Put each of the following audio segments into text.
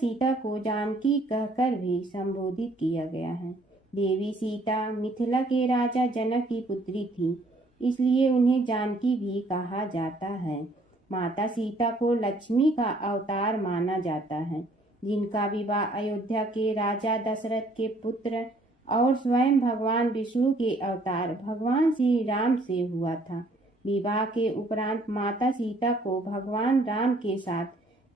सीता को जानकी कहकर भी संबोधित किया गया है। देवी सीता मिथिला के राजा जनक की पुत्री थी, इसलिए उन्हें जानकी भी कहा जाता है। माता सीता को लक्ष्मी का अवतार माना जाता है, जिनका विवाह अयोध्या के राजा दशरथ के पुत्र और स्वयं भगवान विष्णु के अवतार भगवान श्री राम से हुआ था। विवाह के उपरांत माता सीता को भगवान राम के साथ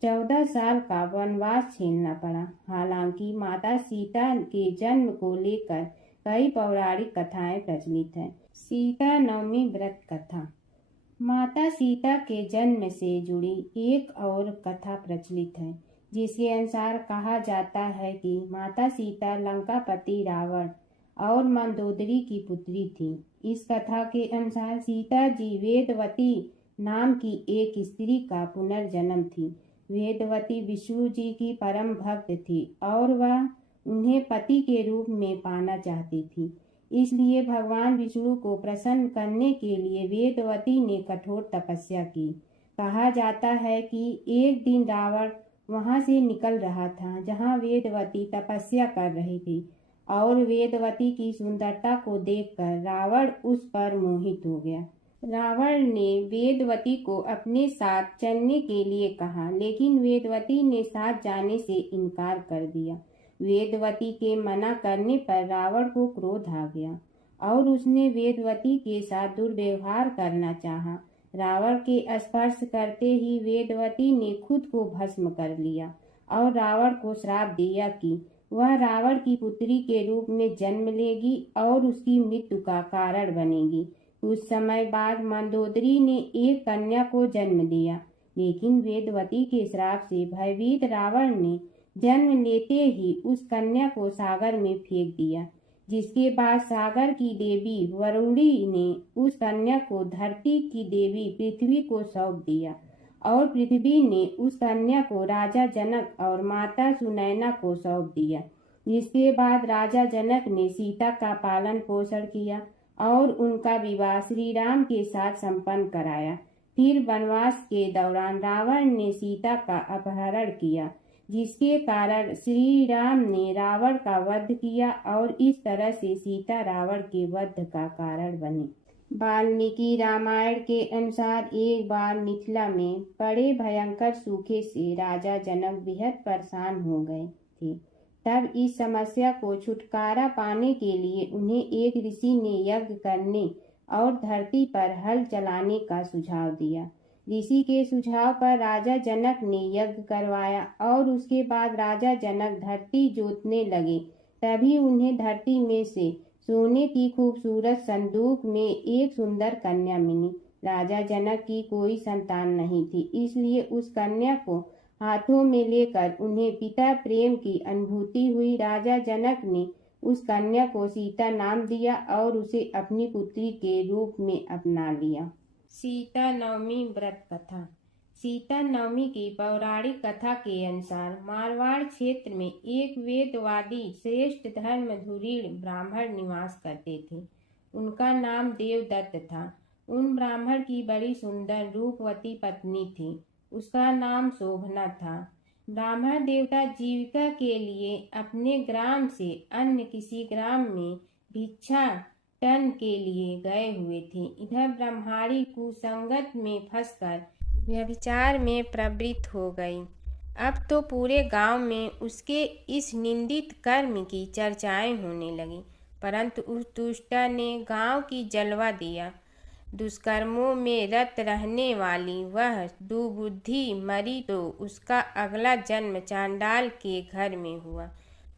14 साल का वनवास झेलना पड़ा। हालांकि माता सीता के जन्म को लेकर कई पौराणिक कथाएं प्रचलित हैं। सीता नवमी व्रत कथा। माता सीता के जन्म से जुड़ी एक और कथा प्रचलित है, जिसके अनुसार कहा जाता है कि माता सीता लंकापति रावण और मंदोदरी की पुत्री थी। इस कथा के अनुसार सीता जी वेदवती नाम की एक स्त्री का पुनर्जन्म थी। वेदवती विष्णु जी की परम भक्त थी और वह उन्हें पति के रूप में पाना चाहती थी। इसलिए भगवान विष्णु को प्रसन्न करने के लिए वेदवती ने कठोर तपस्या की। कहा जाता है कि एक दिन रावण वहां से निकल रहा था जहां वेदवती तपस्या कर रही थी, और वेदवती की सुंदरता को देखकर रावण उस पर मोहित हो गया। रावण ने वेदवती को अपने साथ चलने के लिए कहा, लेकिन वेदवती ने साथ जाने से इनकार कर दिया। वेदवती के मना करने पर रावण को क्रोध आ गया और उसने वेदवती के साथ दुर्व्यवहार करना चाहा। रावण के स्पर्श करते ही वेदवती ने खुद को भस्म कर लिया और रावण को श्राप दिया कि वह रावण की पुत्री के रूप में जन्म लेगी और उसकी मृत्यु का कारण बनेगी। कुछ समय बाद मंदोदरी ने एक कन्या को जन्म दिया, लेकिन वेदवती के श्राप से भयभीत रावण ने जन्म लेते ही उस कन्या को सागर में फेंक दिया, जिसके बाद सागर की देवी वरुणी ने उस कन्या को धरती की देवी पृथ्वी को सौंप दिया और पृथ्वी ने उस कन्या को राजा जनक और माता सुनैना को सौंप दिया। जिसके बाद राजा जनक ने सीता का पालन पोषण किया और उनका विवाह श्री राम के साथ संपन्न कराया। फिर वनवास के दौरान रावण ने सीता का अपहरण किया, जिसके कारण श्री राम ने रावण का वध किया और इस तरह से सीता रावण के वध का कारण बनी। वाल्मीकि रामायण के अनुसार एक बार मिथिला में बड़े भयंकर सूखे से राजा जनक बेहद परेशान हो गए थे। तब इस समस्या को छुटकारा पाने के लिए उन्हें एक ऋषि ने यज्ञ करने और धरती पर हल चलाने का सुझाव दिया। ऋषि के सुझाव पर राजा जनक ने यज्ञ करवाया और उसके बाद राजा जनक धरती जोतने लगे। तभी उन्हें धरती में से सोने की खूबसूरत संदूक में एक सुंदर कन्या मिली। राजा जनक की कोई संतान नहीं थी, इसलिए उस कन्या को हाथों में लेकर उन्हें पिता प्रेम की अनुभूति हुई। राजा जनक ने उस कन्या को सीता नाम दिया और उसे अपनी पुत्री के रूप में अपना लिया। सीता नवमी व्रत कथा। सीता नवमी की पौराणिक कथा के अनुसार मारवाड़ क्षेत्र में एक वेदवादी श्रेष्ठ धर्मधुरीण ब्राह्मण निवास करते थे। उनका नाम देवदत्त था। उन ब्राह्मण की बड़ी सुंदर रूपवती पत्नी थी, उसका नाम शोभना था। ब्राह्मण देवता जीविका के लिए अपने ग्राम से अन्य किसी ग्राम में भिक्षाटन के लिए गए हुए थे। इधर ब्रह्माणी कुसंगत में फंसकर व्यभिचार में प्रवृत्त हो गई। अब तो पूरे गांव में उसके इस निंदित कर्म की चर्चाएं होने लगी, परंतु उस दुष्टा ने गांव की जलवा दिया। दुष्कर्मों में रत रहने वाली वह दुबुद्धि मरी तो उसका अगला जन्म चांडाल के घर में हुआ।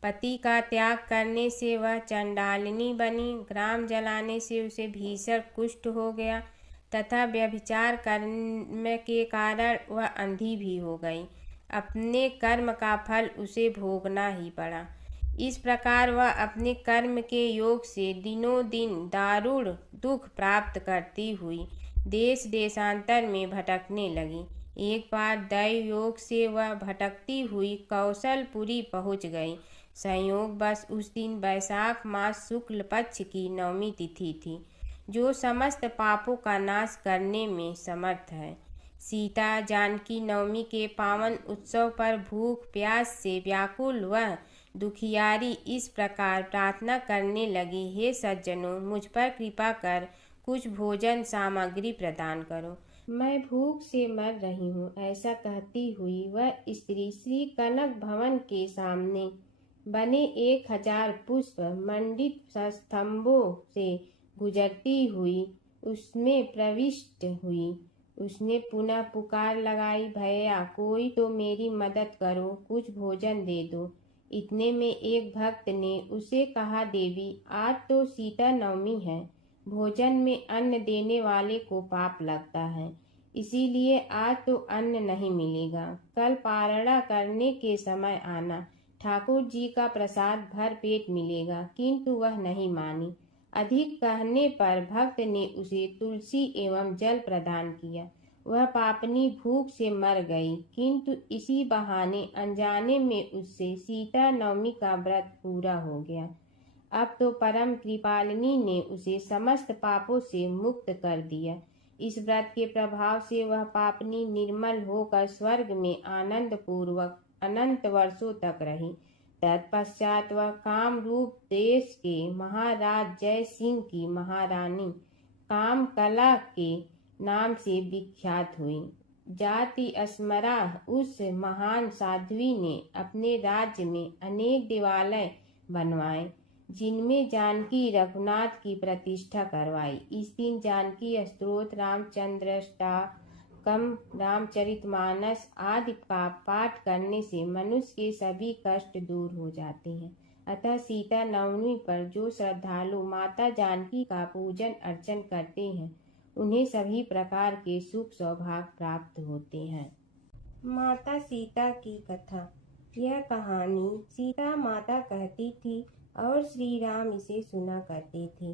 पति का त्याग करने से वह चंडालिनी बनी। ग्राम जलाने से उसे भीषण कुष्ठ हो गया तथा व्यभिचार कर्म के कारण वह अंधी भी हो गई। अपने कर्म का फल उसे भोगना ही पड़ा। इस प्रकार वह अपने कर्म के योग से दिनों दिन दारुण दुख प्राप्त करती हुई देश देशांतर में भटकने लगी। एक बार दैव योग से वह भटकती हुई कौशलपुरी पहुंच गई। संयोगवश उस दिन वैशाख मास शुक्ल पक्ष की नवमी तिथि थी, जो समस्त पापों का नाश करने में समर्थ है। सीता जानकी नवमी के पावन उत्सव पर भूख प्यास से व्याकुल वह दुखियारी इस प्रकार प्रार्थना करने लगी, हे सज्जनों, मुझ पर कृपा कर कुछ भोजन सामग्री प्रदान करो, मैं भूख से मर रही हूँ। ऐसा कहती हुई वह स्त्री श्री कनक भवन के सामने बने 1000 पुष्प मंडित स्तंभों से गुजरती हुई उसमें प्रविष्ट हुई। उसने पुनः पुकार लगाई, भैया कोई तो मेरी मदद करो, कुछ भोजन दे दो। इतने में एक भक्त ने उसे कहा, देवी आज तो सीता नवमी है, भोजन में अन्न देने वाले को पाप लगता है, इसीलिए आज तो अन्न नहीं मिलेगा, कल पारणा करने के समय आना, ठाकुर जी का प्रसाद भर पेट मिलेगा। किंतु वह नहीं मानी। अधिक कहने पर भक्त ने उसे तुलसी एवं जल प्रदान किया। वह पापनी भूख से मर गई, किंतु इसी बहाने अनजाने में उससे सीता नवमी का व्रत पूरा हो गया। अब तो परम कृपालिनी ने उसे समस्त पापों से मुक्त कर दिया। इस व्रत के प्रभाव से वह पापनी निर्मल होकर स्वर्ग में आनंद पूर्वक अनंत वर्षों तक रही। तत्पश्चात वह कामरूप देश के महाराज जय सिंह की महारानी काम कला के नाम से विख्यात हुई। जाति अस्मरा उस महान साध्वी ने अपने राज्य में अनेक देवालय बनवाए, जिनमें जानकी रघुनाथ की प्रतिष्ठा करवाई। इस दिन जानकी स्तोत्र, रामचंद्राष्टकम, रामचरितमानस आदि का पाठ करने से मनुष्य के सभी कष्ट दूर हो जाते हैं। अतः सीता नवमी पर जो श्रद्धालु माता जानकी का पूजन अर्चन करते हैं, उन्हें सभी प्रकार के सुख सौभाग्य प्राप्त होते हैं। माता सीता की कथा। यह कहानी सीता माता कहती थी और श्री राम इसे सुना करते थे।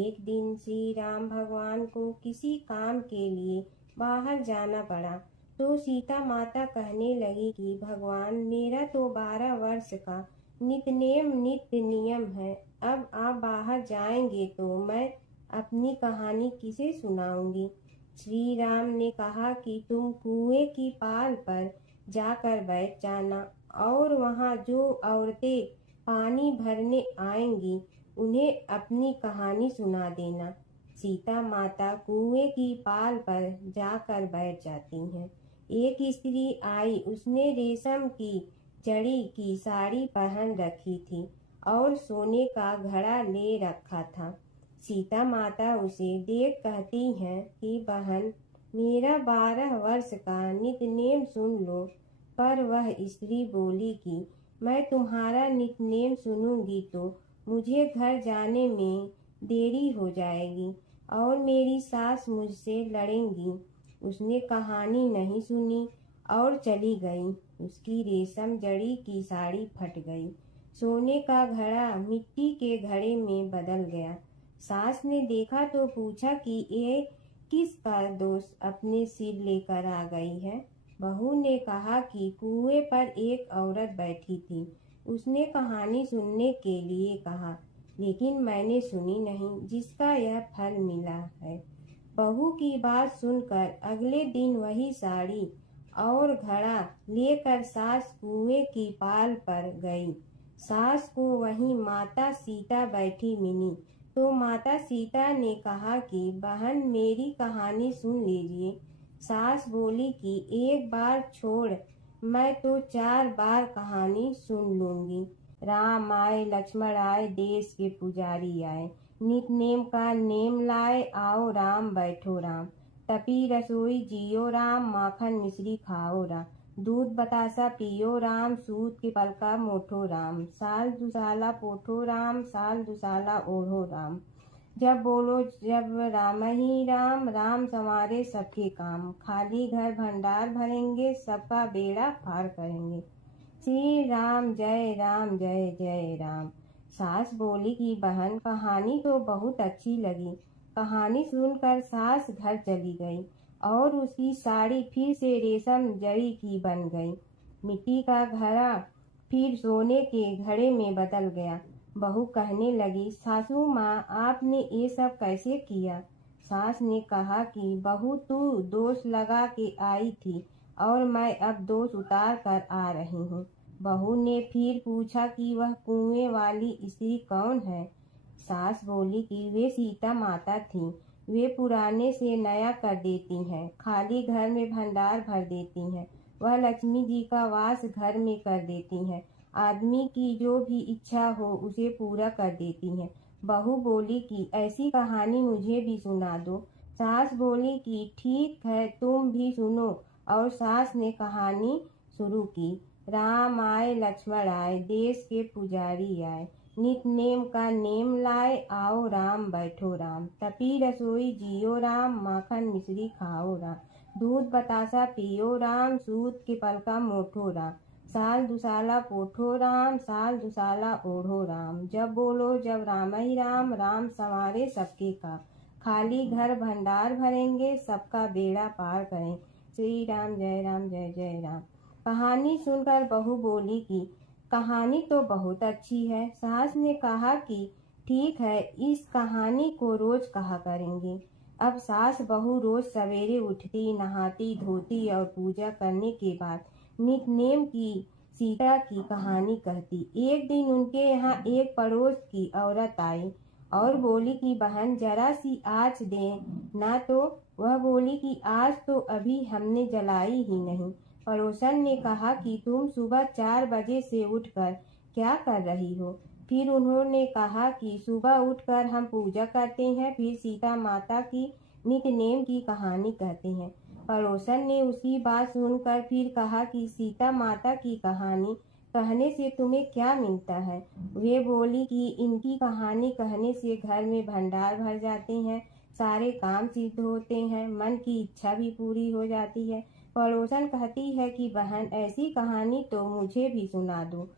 एक दिन श्री राम भगवान को किसी काम के लिए बाहर जाना पड़ा, तो सीता माता कहने लगी कि भगवान, मेरा तो 12 वर्ष का नित्य नियम है, अब आप बाहर जाएंगे तो मैं अपनी कहानी किसे सुनाऊंगी। श्री राम ने कहा कि तुम कुएं की पाल पर जाकर बैठ जाना और वहाँ जो औरतें पानी भरने आएंगी उन्हें अपनी कहानी सुना देना। सीता माता कुएं की पाल पर जाकर बैठ जाती हैं। एक स्त्री आई, उसने रेशम की जड़ी की साड़ी पहन रखी थी और सोने का घड़ा ले रखा था। सीता माता उसे देख कहती हैं कि बहन, मेरा 12 वर्ष का नित्य सुन लो। पर वह स्त्री बोली कि मैं तुम्हारा नित्य सुनूंगी तो मुझे घर जाने में देरी हो जाएगी और मेरी सास मुझसे लड़ेंगी। उसने कहानी नहीं सुनी और चली गई। उसकी रेशम जड़ी की साड़ी फट गई, सोने का घड़ा मिट्टी के घड़े में बदल गया। सास ने देखा तो पूछा कि ये किसका दोष अपने सिर लेकर आ गई है। बहू ने कहा कि कुएं पर एक औरत बैठी थी, उसने कहानी सुनने के लिए कहा, लेकिन मैंने सुनी नहीं, जिसका यह फल मिला है। बहू की बात सुनकर अगले दिन वही साड़ी और घड़ा लेकर सास कुएं की पाल पर गई। सास को वहीं माता सीता बैठी मिली, तो माता सीता ने कहा कि बहन, मेरी कहानी सुन लीजिए। सास बोली कि एक बार छोड़, मैं तो 4 बार कहानी सुन लूंगी। राम आए, लक्ष्मण आए, देश के पुजारी आए, नित नेम का नेम लाए, आओ राम बैठो राम, तपी रसोई जियो राम, माखन मिश्री खाओ राम, दूध बतासा पियो राम, सूत के पलका मोठो राम, साल दुसाला पोठो राम, साल दुसाला ओढ़ो राम, जब बोलो जब राम ही राम, राम संवारे सबके काम, खाली घर भंडार भरेंगे, सबका बेड़ा पार करेंगे, श्री राम जय जय राम। सास बोली कि बहन, कहानी तो बहुत अच्छी लगी। कहानी सुनकर सास घर चली गई और उसकी साड़ी फिर से रेशम जड़ी की बन गई। मिट्टी का घड़ा फिर सोने के घड़े में बदल गया। बहू कहने लगी, सासू माँ, आपने ये सब कैसे किया। सास ने कहा कि बहू तू दोष लगा के आई थी और मैं अब दोष उतार कर आ रही हूँ। बहू ने फिर पूछा कि वह कुएं वाली स्त्री कौन है। सास बोली कि वे सीता माता थीं। वे पुराने से नया कर देती हैं, खाली घर में भंडार भर देती हैं। वह लक्ष्मी जी का वास घर में कर देती हैं। आदमी की जो भी इच्छा हो उसे पूरा कर देती हैं। बहू बोली कि ऐसी कहानी मुझे भी सुना दो। सास बोली कि ठीक है, तुम भी सुनो। और सास ने कहानी शुरू की। राम आए लक्ष्मण आए, देश के पुजारी आए, नित नेम का नेम लाए, आओ राम बैठो राम, तपी रसोई जियो राम, माखन मिश्री खाओ राम, दूध बतासा पियो राम, सूत के पलका मोठो राम, साल दुसाला पोठो राम, साल दुसाला ओढ़ो राम, जब बोलो जब राम ही राम, राम संवारे सबके का, खाली घर भंडार भरेंगे, सबका बेड़ा पार करें, श्री राम जय जय राम। कहानी सुनकर बहू बोली कि कहानी तो बहुत अच्छी है। सास ने कहा कि ठीक है, इस कहानी को रोज कहा करेंगे। अब सास बहू रोज सवेरे उठती, नहाती धोती और पूजा करने के बाद नित नेम की सीता की कहानी कहती। एक दिन उनके यहाँ एक पड़ोस की औरत आई और बोली कि बहन जरा सी आँच दे ना। तो वह बोली कि आज तो अभी हमने जलाई ही नहीं। पड़ोसन ने कहा कि तुम सुबह 4 बजे से उठकर क्या कर रही हो। फिर उन्होंने कहा कि सुबह उठकर हम पूजा करते हैं, फिर सीता माता की नित नेम की कहानी कहते हैं। पड़ोसन ने उसकी बात सुनकर फिर कहा कि सीता माता की कहानी कहने से तुम्हें क्या मिलता है। वे बोली कि इनकी कहानी कहने से घर में भंडार भर जाते हैं, सारे काम सिद्ध होते हैं, मन की इच्छा भी पूरी हो जाती है। पड़ोसन कहती है कि बहन ऐसी कहानी तो मुझे भी सुना दो।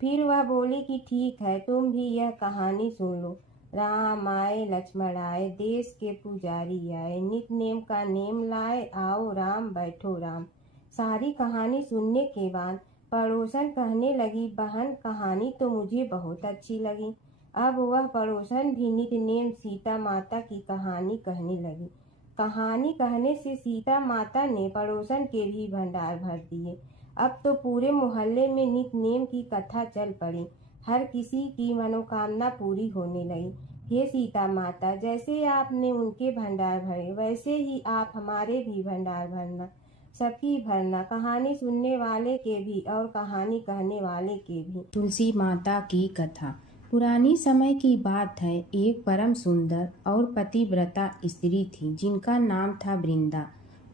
फिर वह बोली कि ठीक है, तुम भी यह कहानी सुन लो। राम आए लक्ष्मण आए, देश के पुजारी आए, नित नेम का नेम लाए, आओ राम बैठो राम। सारी कहानी सुनने के बाद पड़ोसन कहने लगी, बहन कहानी तो मुझे बहुत अच्छी लगी। अब वह पड़ोसन भी नित नेम सीता माता की कहानी कहने लगी। कहानी कहने से सीता माता ने पड़ोसन के भी भंडार भर दिए। अब तो पूरे मोहल्ले में नित नेम की कथा चल पड़ी। हर किसी की मनोकामना पूरी होने लगी। हे सीता माता, जैसे आपने उनके भंडार भरे वैसे ही आप हमारे भी भंडार भरना, सबकी भरना, कहानी सुनने वाले के भी और कहानी कहने वाले के भी। तुलसी माता की कथा। पुरानी समय की बात है। एक परम सुंदर और पतिव्रता स्त्री थी जिनका नाम था वृंदा।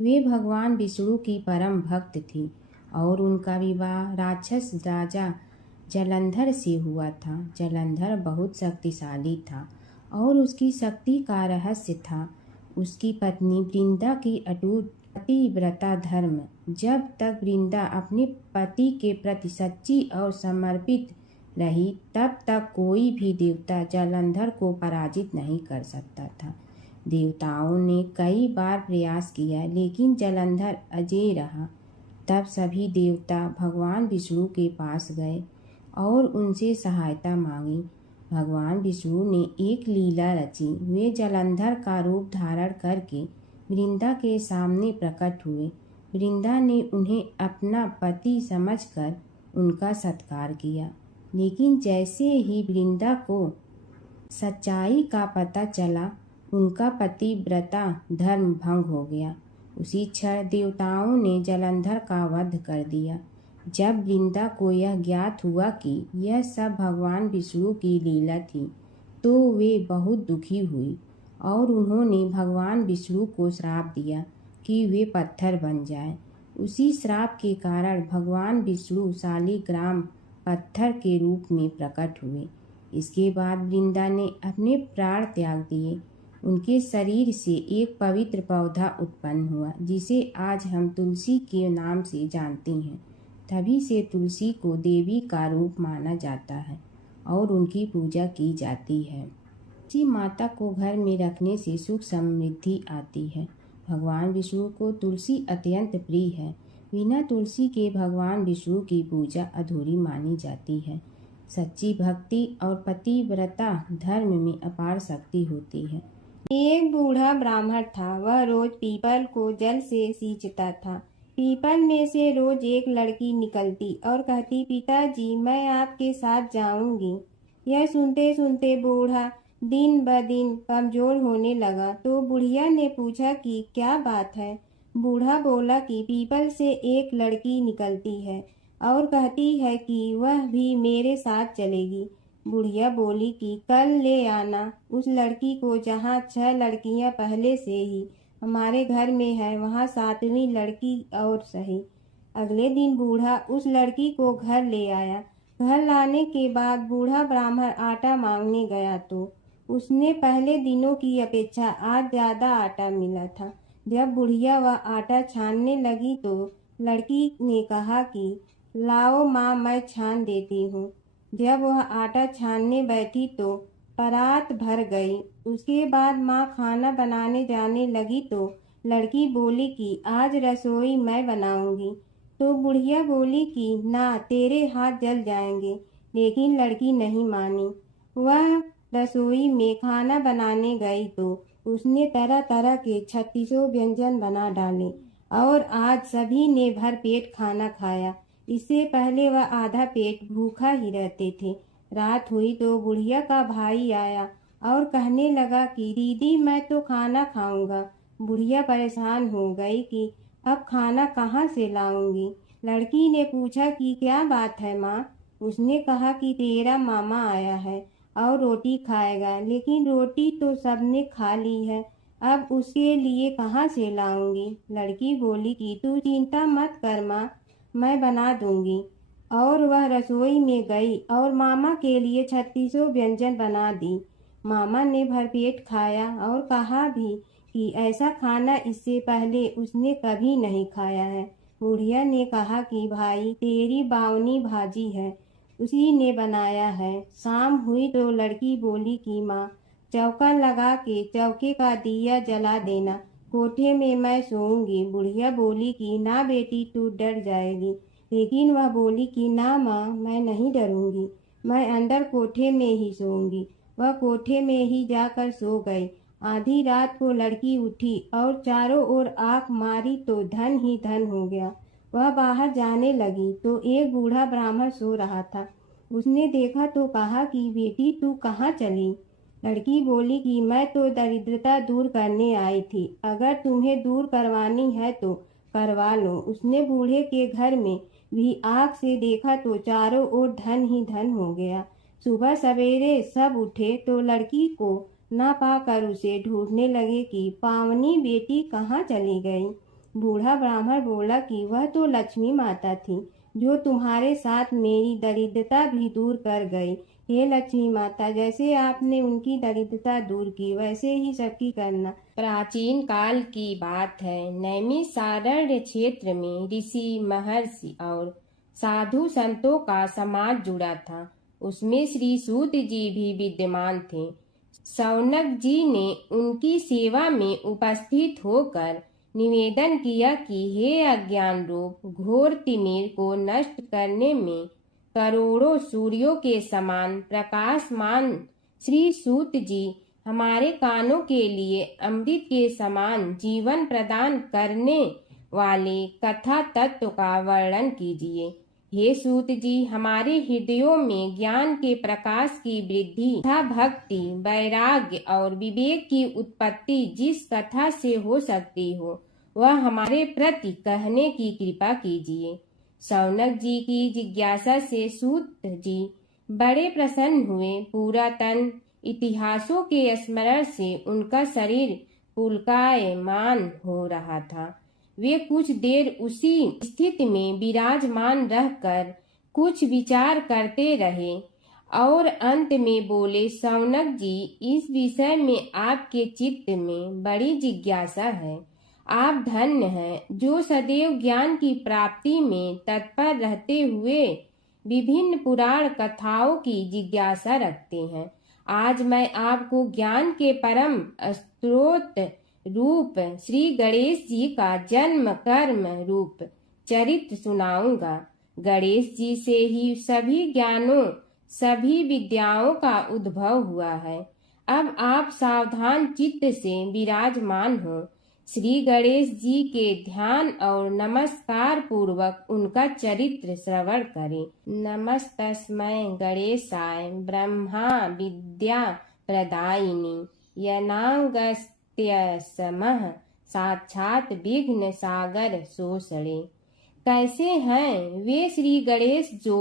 वे भगवान विष्णु की परम भक्त थी और उनका विवाह राक्षस राजा जलंधर से हुआ था। जलंधर बहुत शक्तिशाली था और उसकी शक्ति का रहस्य था उसकी पत्नी वृंदा की अटूट पतिव्रता धर्म। जब तक वृंदा अपने पति के प्रति सच्ची और समर्पित रही तब तक कोई भी देवता जलंधर को पराजित नहीं कर सकता था। देवताओं ने कई बार प्रयास किया लेकिन जलंधर अजेय रहा। तब सभी देवता भगवान विष्णु के पास गए और उनसे सहायता मांगी। भगवान विष्णु ने एक लीला रची। वे जलंधर का रूप धारण करके वृंदा के सामने प्रकट हुए। वृंदा ने उन्हें अपना पति समझकर उनका सत्कार किया, लेकिन जैसे ही वृंदा को सच्चाई का पता चला उनका पतिव्रता धर्म भंग हो गया। उसी क्षण देवताओं ने जलंधर का वध कर दिया। जब वृंदा को यह ज्ञात हुआ कि यह सब भगवान विष्णु की लीला थी तो वे बहुत दुखी हुई और उन्होंने भगवान विष्णु को श्राप दिया कि वे पत्थर बन जाएं। उसी श्राप के कारण भगवान विष्णु शालिग्राम पत्थर के रूप में प्रकट हुए। इसके बाद वृंदा ने अपने प्राण त्याग दिए। उनके शरीर से एक पवित्र पौधा उत्पन्न हुआ जिसे आज हम तुलसी के नाम से जानते हैं। तभी से तुलसी को देवी का रूप माना जाता है और उनकी पूजा की जाती है। तुलसी माता को घर में रखने से सुख समृद्धि आती है। भगवान विष्णु को तुलसी अत्यंत प्रिय है। बिना तुलसी के भगवान विष्णु की पूजा अधूरी मानी जाती है। सच्ची भक्ति और पतिव्रता धर्म में अपार शक्ति होती है। एक बूढ़ा ब्राह्मण था। वह रोज पीपल को जल से सींचता था। पीपल में से रोज एक लड़की निकलती और कहती, पिताजी मैं आपके साथ जाऊंगी। यह सुनते सुनते बूढ़ा दिन ब दिन कमजोर होने लगा। तो बुढ़िया ने पूछा कि क्या बात है। बूढ़ा बोला कि पीपल से एक लड़की निकलती है और कहती है कि वह भी मेरे साथ चलेगी। बुढ़िया बोली कि कल ले आना उस लड़की को, जहाँ 6 लड़कियां पहले से ही हमारे घर में है, वहाँ 7वीं लड़की और सही। अगले दिन बूढ़ा उस लड़की को घर ले आया। घर लाने के बाद बूढ़ा ब्राह्मण आटा मांगने गया तो उसने पहले दिनों की अपेक्षा आज ज्यादा आटा मिला था। जब बुढ़िया वह आटा छानने लगी तो लड़की ने कहा कि लाओ माँ, मैं छान देती हूँ। जब वह आटा छानने बैठी तो परात भर गई। उसके बाद माँ खाना बनाने जाने लगी तो लड़की बोली कि आज रसोई मैं बनाऊंगी। तो बुढ़िया बोली कि ना, तेरे हाथ जल जाएंगे। लेकिन लड़की नहीं मानी। वह रसोई में खाना बनाने गई तो उसने तरह तरह के 36 व्यंजन बना डाले और आज सभी ने भर पेट खाना खाया। इससे पहले वह आधा पेट भूखा ही रहते थे। रात हुई तो बुढ़िया का भाई आया और कहने लगा कि दीदी मैं तो खाना खाऊंगा। बुढ़िया परेशान हो गई कि अब खाना कहाँ से लाऊंगी। लड़की ने पूछा कि क्या बात है माँ। उसने कहा कि तेरा मामा आया है और रोटी खाएगा, लेकिन रोटी तो सबने खा ली है, अब उसके लिए कहाँ से लाऊंगी। लड़की बोली कि तू चिंता मत कर माँ, मैं बना दूंगी। और वह रसोई में गई और मामा के लिए 36 व्यंजन बना दी। मामा ने भरपेट खाया और कहा भी कि ऐसा खाना इससे पहले उसने कभी नहीं खाया है। बुढ़िया ने कहा कि भाई तेरी बावनी भाजी है, उसी ने बनाया है। शाम हुई तो लड़की बोली कि माँ चौका लगा के चौके का दिया जला देना, कोठे में मैं सोऊंगी। बुढ़िया बोली कि ना बेटी, तू डर जाएगी। लेकिन वह बोली कि ना माँ, मैं नहीं डरूंगी, मैं अंदर कोठे में ही सोऊंगी। वह कोठे में ही जाकर सो गई। आधी रात को लड़की उठी और चारों ओर आंख मारी तो धन ही धन हो गया। वह बाहर जाने लगी तो एक बूढ़ा ब्राह्मण सो रहा था। उसने देखा तो कहा कि बेटी तू कहाँ चली। लड़की बोली कि मैं तो दरिद्रता दूर करने आई थी, अगर तुम्हें दूर करवानी है तो करवा लो। उसने बूढ़े के घर में भी आँख से देखा तो चारों ओर धन ही धन हो गया। सुबह सवेरे सब उठे तो लड़की को ना पाकर उसे ढूंढने लगे कि पावनी बेटी कहाँ चली गई। बूढ़ा ब्राह्मण बोला कि वह तो लक्ष्मी माता थी, जो तुम्हारे साथ मेरी दरिद्रता भी दूर कर गई। हे लक्ष्मी माता, जैसे आपने उनकी दरिद्रता दूर की, वैसे ही सबकी करना। प्राचीन काल की बात है। नैमिषारण्य क्षेत्र में ऋषि, महर्षि और साधु संतों का समाज जुड़ा था। उसमें श्री सूत जी भी विद्यमान थे। शौनक जी ने उनकी सेवा में उपस्थित होकर निवेदन किया कि हे अज्ञान रूप घोर तिमिर को नष्ट करने में करोड़ों सूर्यों के समान प्रकाशमान श्री सूत जी हमारे कानों के लिए अमृत के समान जीवन प्रदान करने वाले कथा तत्व का वर्णन कीजिए। हे सूत जी, हमारे हृदयों में ज्ञान के प्रकाश की वृद्धि तथा भक्ति, वैराग्य और विवेक की उत्पत्ति जिस कथा से हो सकती हो, वह हमारे प्रति कहने की कृपा कीजिए। शौनक जी की जिज्ञासा से सूत जी बड़े प्रसन्न हुए। पुरातन इतिहासों के स्मरण से उनका शरीर पुलकायमान हो रहा था। वे कुछ देर उसी स्थिति में विराजमान रहकर कुछ विचार करते रहे और अंत में बोले, शौनक जी, इस विषय में आपके चित्त में बड़ी जिज्ञासा है। आप धन्य हैं जो सदैव ज्ञान की प्राप्ति में तत्पर रहते हुए विभिन्न पुराण कथाओं की जिज्ञासा रखते हैं। आज मैं आपको ज्ञान के परम स्रोत रूप श्री गणेश जी का जन्म कर्म रूप चरित्र सुनाऊंगा। गणेश जी से ही सभी ज्ञानों, सभी विद्याओं का उद्भव हुआ है। अब आप सावधान चित्त से विराजमान हो। श्री गणेश जी के ध्यान और नमस्कार पूर्वक उनका चरित्र श्रवण करें। नमस्तस्मै गणेशाय ब्रह्मा विद्या प्रदायिनी यनागस्त्यसमः साक्षात विघ्न सागर सोषणे। कैसे हैं वे श्री गणेश जो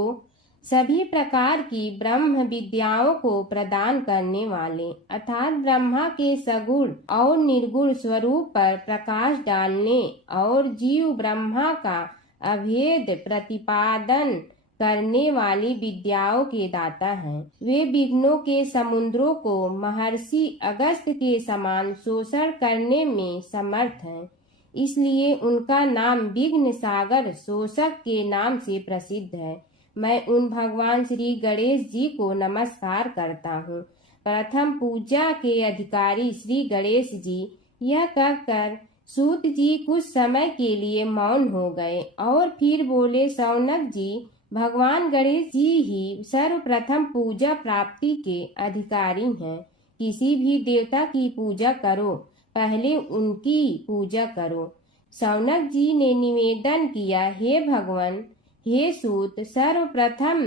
सभी प्रकार की ब्रह्म विद्याओं को प्रदान करने वाले अर्थात ब्रह्मा के सगुण और निर्गुण स्वरूप पर प्रकाश डालने और जीव ब्रह्मा का अभेद प्रतिपादन करने वाली विद्याओं के दाता हैं। वे विघ्नों के समुद्रों को महर्षि अगस्त के समान शोषण करने में समर्थ हैं, इसलिए उनका नाम विघ्न सागर शोषक के नाम से प्रसिद्ध है। मैं उन भगवान श्री गणेश जी को नमस्कार करता हूँ। प्रथम पूजा के अधिकारी श्री गणेश जी यह कहकर सूत जी कुछ समय के लिए मौन हो गए और फिर बोले, शौनक जी, भगवान गणेश जी ही सर्वप्रथम पूजा प्राप्ति के अधिकारी हैं। किसी भी देवता की पूजा करो, पहले उनकी पूजा करो। शौनक जी ने निवेदन किया, हे भगवान, हे सूत, सर्वप्रथम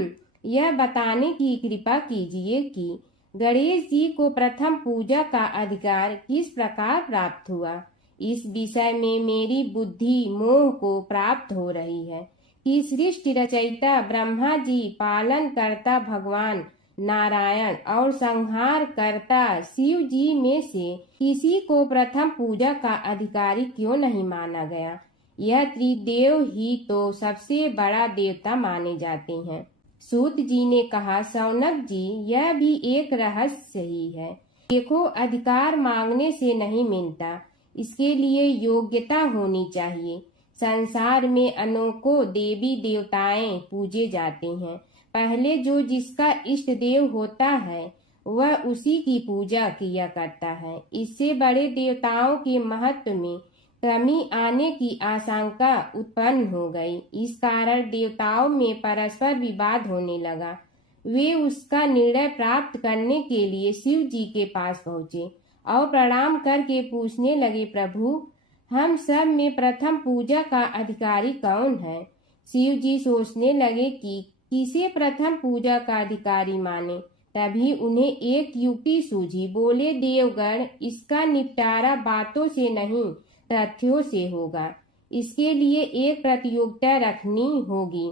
यह बताने की कृपा कीजिए कि गणेश जी को प्रथम पूजा का अधिकार किस प्रकार प्राप्त हुआ। इस विषय में मेरी बुद्धि मोह को प्राप्त हो रही है कि सृष्टि रचयिता ब्रह्मा जी, पालन करता भगवान नारायण और संहार करता शिव जी में से किसी को प्रथम पूजा का अधिकारी क्यों नहीं माना गया। यह त्रिदेव ही तो सबसे बड़ा देवता माने जाते हैं। सूत जी ने कहा, शौनक जी, यह भी एक रहस्य ही है। देखो, अधिकार मांगने से नहीं मिलता, इसके लिए योग्यता होनी चाहिए। संसार में अनेकों देवी देवताएं पूजे जाते हैं। पहले जो जिसका इष्ट देव होता है वह उसी की पूजा किया करता है। इससे बड़े देवताओं के महत्व में कमी आने की आशंका उत्पन्न हो गई। इस कारण देवताओं में परस्पर विवाद होने लगा। वे उसका निर्णय प्राप्त करने के लिए शिव जी के पास पहुँचे और प्रणाम करके पूछने लगे, प्रभु, हम सब में प्रथम पूजा का अधिकारी कौन है। शिव जी सोचने लगे कि किसे प्रथम पूजा का अधिकारी माने। तभी उन्हें एक युक्ति सूझी। बोले, देवगण, इसका निपटारा बातों से नहीं तथ्यों से होगा। इसके लिए एक प्रतियोगिता रखनी होगी,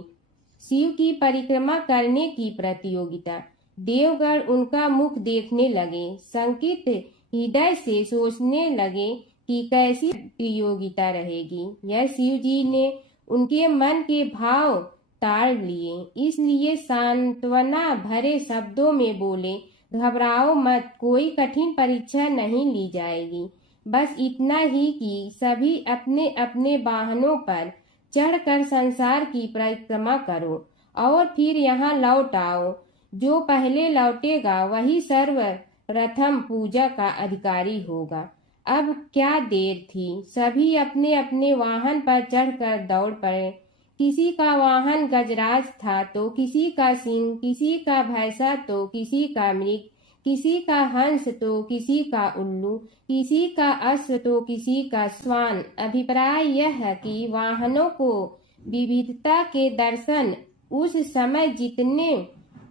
शिव की परिक्रमा करने की प्रतियोगिता। देवगण उनका मुख देखने लगे, शंकित हृदय से सोचने लगे कि कैसी प्रतियोगिता रहेगी। यह शिव जी ने उनके मन के भाव ताड़ लिए, इसलिए सांत्वना भरे शब्दों में बोले, घबराओ मत, कोई कठिन परीक्षा नहीं ली जाएगी। बस इतना ही कि सभी अपने अपने वाहनों पर चढ़कर संसार की परिक्रमा करो और फिर यहाँ लौट आओ। जो पहले लौटेगा वही सर्वप्रथम पूजा का अधिकारी होगा। अब क्या देर थी, सभी अपने अपने वाहन पर चढ़कर दौड़ पड़े। किसी का वाहन गजराज था तो किसी का सिंह, किसी का भैंसा तो किसी का मृग, किसी का हंस तो किसी का उल्लू, किसी का अश्व तो किसी का श्वान। अभिप्राय यह है कि वाहनों को विविधता के दर्शन उस समय जितने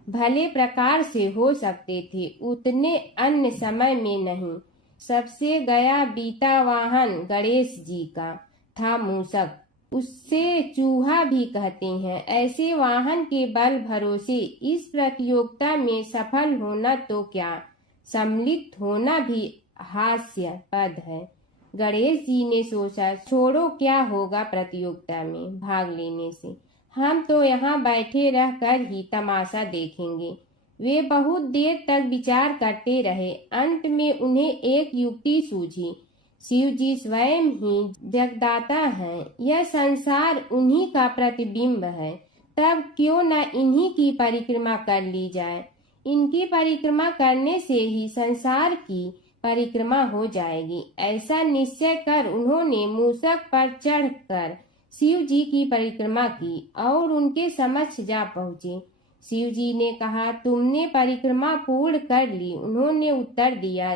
भले प्रकार से हो सकते थे उतने अन्य समय में नहीं। सबसे गया बीता वाहन गणेश जी का था मूषक, उससे चूहा भी कहते हैं। ऐसे वाहन के बल भरोसे इस प्रतियोगिता में सफल होना तो क्या, सम्मिलित होना भी हास्यास्पद है। गणेश जी ने सोचा, छोड़ो, क्या होगा प्रतियोगिता में भाग लेने से, हम तो यहाँ बैठे रहकर ही तमाशा देखेंगे। वे बहुत देर तक विचार करते रहे। अंत में उन्हें एक युक्ति सूझी। शिव जी स्वयं ही जगदाता हैं, यह संसार उन्हीं का प्रतिबिंब है, तब क्यों न इन्हीं की परिक्रमा कर ली जाए। इनकी परिक्रमा करने से ही संसार की परिक्रमा हो जाएगी। ऐसा निश्चय कर उन्होंने मूषक पर चढ़कर शिव जी की परिक्रमा की और उनके समक्ष जा पहुँचे। शिव जी ने कहा, तुमने परिक्रमा पूर्ण कर ली? उन्होंने उत्तर दिया,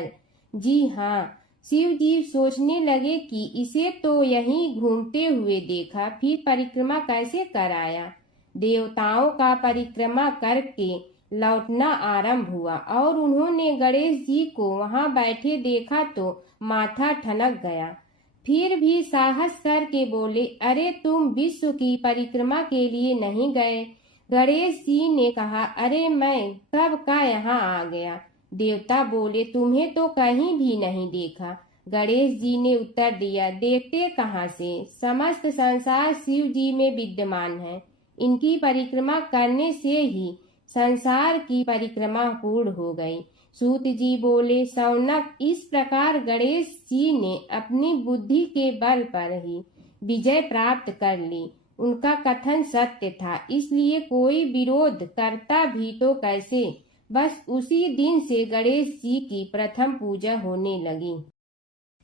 जी हाँ। शिव जी सोचने लगे कि इसे तो यहीं घूमते हुए देखा, फिर परिक्रमा कैसे कराया। देवताओं का परिक्रमा करके लौटना आरंभ हुआ और उन्होंने गणेश जी को वहां बैठे देखा तो माथा ठनक गया। फिर भी साहस करके बोले, अरे तुम विश्व की परिक्रमा के लिए नहीं गए? गणेश जी ने कहा, अरे मैं कब का यहाँ आ गया। देवता बोले, तुम्हें तो कहीं भी नहीं देखा। गणेश जी ने उत्तर दिया, देखते कहाँ से, समस्त संसार शिव जी में विद्यमान है। इनकी परिक्रमा करने से ही संसार की परिक्रमा पूर्ण हो गई। सूत जी बोले, शौनक, इस प्रकार गणेश जी ने अपनी बुद्धि के बल पर ही विजय प्राप्त कर ली। उनका कथन सत्य था, इसलिए कोई विरोध करता भी तो कैसे। बस उसी दिन से गणेश जी की प्रथम पूजा होने लगी।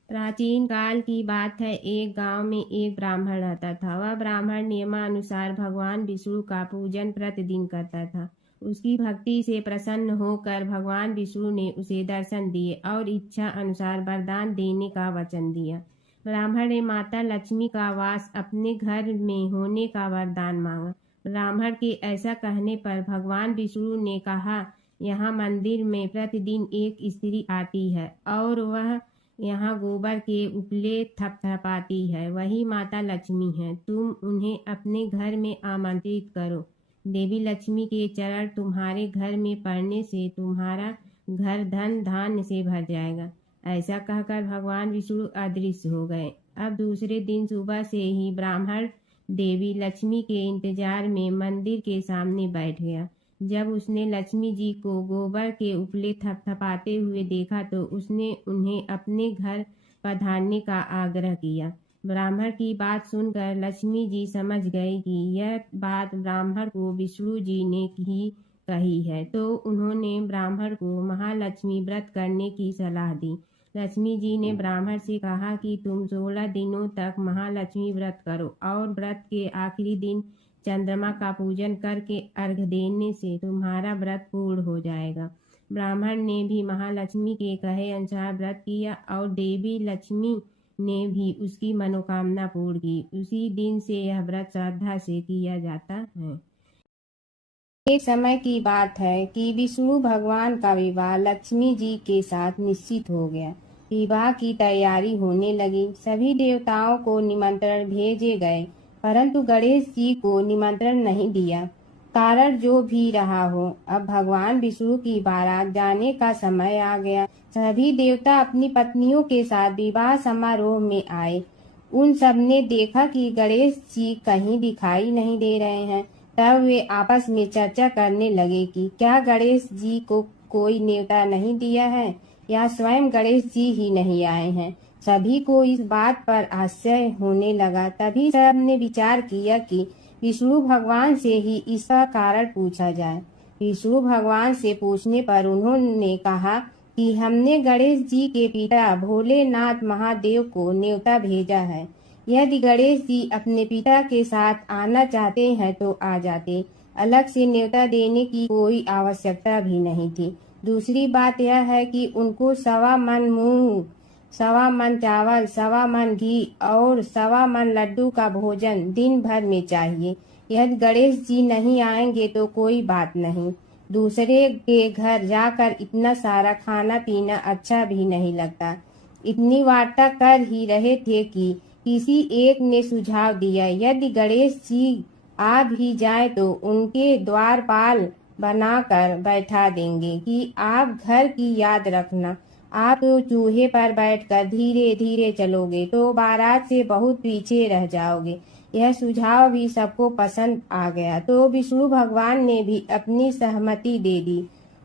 प्राचीन काल की बात है। एक गांव में एक ब्राह्मण रहता था। वह ब्राह्मण नियमानुसार भगवान विष्णु का पूजन प्रतिदिन करता था। उसकी भक्ति से प्रसन्न होकर भगवान विष्णु ने उसे दर्शन दिए और इच्छा अनुसार वरदान देने का वचन दिया। ब्राह्मण ने माता लक्ष्मी का वास अपने घर में होने का वरदान मांगा। ब्राह्मण के ऐसा कहने पर भगवान विष्णु ने कहा, यहाँ मंदिर में प्रतिदिन एक स्त्री आती है और वह यहाँ गोबर के उपले थपथपाती है, वही माता लक्ष्मी है। तुम उन्हें अपने घर में आमंत्रित करो। देवी लक्ष्मी के चरण तुम्हारे घर में पड़ने से तुम्हारा घर धन धान्य से भर जाएगा। ऐसा कहकर भगवान विष्णु अदृश्य हो गए। अब दूसरे दिन सुबह से ही ब्राह्मण देवी लक्ष्मी के इंतजार में मंदिर के सामने बैठ गया। जब उसने लक्ष्मी जी को गोबर के उपले थपथपाते हुए देखा तो उसने उन्हें अपने घर पधारने का आग्रह किया। ब्राह्मण की बात सुनकर लक्ष्मी जी समझ गई कि यह बात ब्राह्मण को विष्णु जी ने ही कही है, तो उन्होंने ब्राह्मण को महालक्ष्मी व्रत करने की सलाह दी। लक्ष्मी जी ने ब्राह्मण से कहा कि तुम 16 दिनों तक महालक्ष्मी व्रत करो और व्रत के आखिरी दिन चंद्रमा का पूजन करके अर्घ देने से तुम्हारा व्रत पूर्ण हो जाएगा। ब्राह्मण ने भी महालक्ष्मी के कहे अनुसार व्रत किया और देवी लक्ष्मी ने भी उसकी मनोकामना पूर्ण की। उसी दिन से यह व्रत श्रद्धा से किया जाता है। एक समय की बात है कि विष्णु भगवान का विवाह लक्ष्मी जी के साथ निश्चित हो गया। विवाह की तैयारी होने लगी। सभी देवताओं को निमंत्रण भेजे गए, परंतु गणेश जी को निमंत्रण नहीं दिया। कारण जो भी रहा हो, अब भगवान विष्णु की बारात जाने का समय आ गया। सभी देवता अपनी पत्नियों के साथ विवाह समारोह में आए। उन सब ने देखा कि गणेश जी कहीं दिखाई नहीं दे रहे हैं। तब वे आपस में चर्चा करने लगे कि क्या गणेश जी को कोई न्योता नहीं दिया है या स्वयं गणेश जी ही नहीं आए हैं। सभी को इस बात पर आश्चर्य होने लगा। तभी सब ने विचार किया कि विष्णु भगवान से ही इसका कारण पूछा जाए। विष्णु भगवान से पूछने पर उन्होंने कहा कि हमने गणेश जी के पिता भोलेनाथ महादेव को न्योता भेजा है। यदि गणेश जी अपने पिता के साथ आना चाहते हैं तो आ जाते। अलग से न्योता देने की कोई आवश्यकता भी नहीं थी। दूसरी बात यह है कि उनको 1.25 मन मूंग, 1.25 मन चावल, 1.25 मन घी और 1.25 मन लड्डू का भोजन दिन भर में चाहिए। यदि गणेश जी नहीं आएंगे तो कोई बात नहीं। दूसरे के घर जाकर इतना सारा खाना पीना अच्छा भी नहीं लगता। इतनी वार्ता कर ही रहे थे कि किसी एक ने सुझाव दिया, यदि गणेश जी आ भी जाए तो उनके द्वारपाल बनाकर बैठा देंगे कि आप घर की याद रखना। आप तो चूहे पर बैठकर धीरे धीरे चलोगे तो बारात से बहुत पीछे रह जाओगे। यह सुझाव भी सबको पसंद आ गया तो विष्णु भगवान ने भी अपनी सहमति दे दी।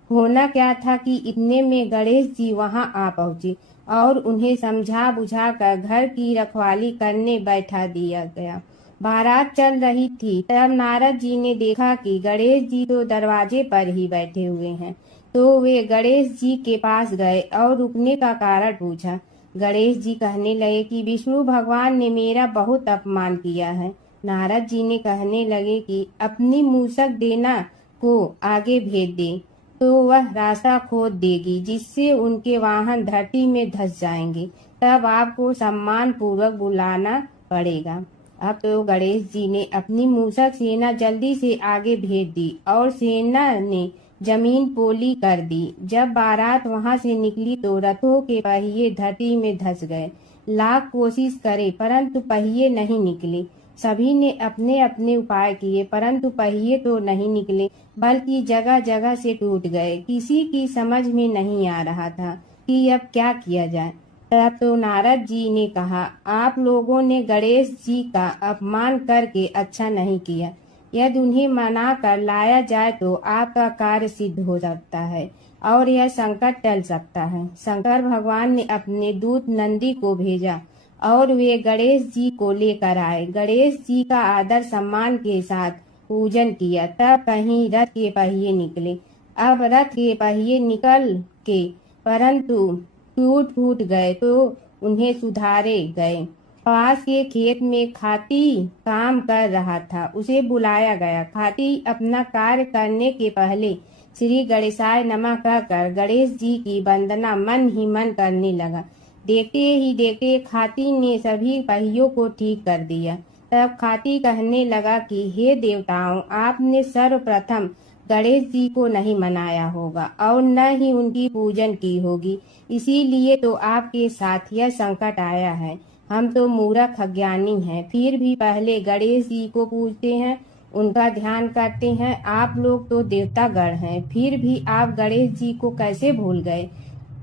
होना क्या था कि इतने में गणेश जी वहां आ पहुंचे और उन्हें समझा बुझा कर घर की रखवाली करने बैठा दिया गया। बारात चल रही थी तब नारद जी ने देखा कि गणेश जी तो दरवाजे पर ही बैठे हुए हैं, तो वे गणेश जी के पास गए और रुकने का कारण पूछा। गणेश जी कहने लगे कि विष्णु भगवान ने मेरा बहुत अपमान किया है। नारद जी ने कहने लगे कि अपनी मूसक देना को आगे भेज दे तो वह रास्ता खोद देगी, जिससे उनके वाहन धरती में धंस जाएंगे। तब आपको सम्मान पूर्वक बुलाना पड़ेगा। अब तो गणेश जी ने अपनी मूषक सेना जल्दी से आगे भेज दी और सेना ने जमीन पोली कर दी। जब बारात वहां से निकली तो रथों के पहिए धरती में धंस गए। लाख कोशिश करे परंतु पहिए नहीं निकले। सभी ने अपने अपने उपाय किए परंतु पहिए तो नहीं निकले, बल्कि जगह जगह से टूट गए। किसी की समझ में नहीं आ रहा था कि अब क्या किया जाए। तब तो नारद जी ने कहा, आप लोगों ने गणेश जी का अपमान करके अच्छा नहीं किया। यदि उन्हें मना कर लाया जाए तो आपका कार्य सिद्ध हो सकता है और यह संकट टल सकता है। शंकर भगवान ने अपने दूत नंदी को भेजा और वे गणेश जी को लेकर आए। गणेश जी का आदर सम्मान के साथ पूजन किया। तब कहीं रथ के पहिए निकले। अब रथ के पहिए निकल के परंतु टूट फूट गए तो उन्हें सुधारे गए। पास के खेत में खाती काम कर रहा था, उसे बुलाया गया। खाती अपना कार्य करने के पहले श्री गणेशाय नमः कहकर गणेश जी की वंदना मन ही मन करने लगा। देखते ही देखते खाती ने सभी पहियों को ठीक कर दिया। तब खाती कहने लगा कि हे देवताओं, आपने सर्वप्रथम गणेश जी को नहीं मनाया होगा और न ही उनकी पूजन की होगी, इसीलिए तो आपके साथ यह संकट आया है। हम तो मूर्ख अज्ञानी हैं, फिर भी पहले गणेश जी को पूजते हैं, उनका ध्यान करते हैं। आप लोग तो देवतागण हैं, फिर भी आप गणेश जी को कैसे भूल गए।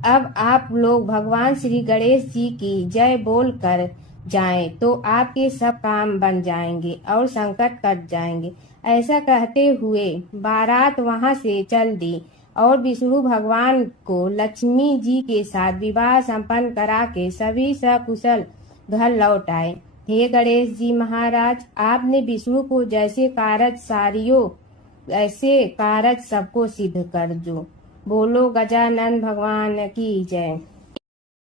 अब आप लोग भगवान श्री गणेश जी की जय बोल कर जाएं तो आपके सब काम बन जाएंगे और संकट कट जाएंगे। ऐसा कहते हुए बारात वहां से चल दी और विष्णु भगवान को लक्ष्मी जी के साथ विवाह संपन्न करा के सभी सकुशल घर लौट आए। हे गणेश जी महाराज, आपने विष्णु को जैसे कारज सारियो ऐसे कारज सबको सिद्ध कर जो। बोलो गजानन भगवान की जय।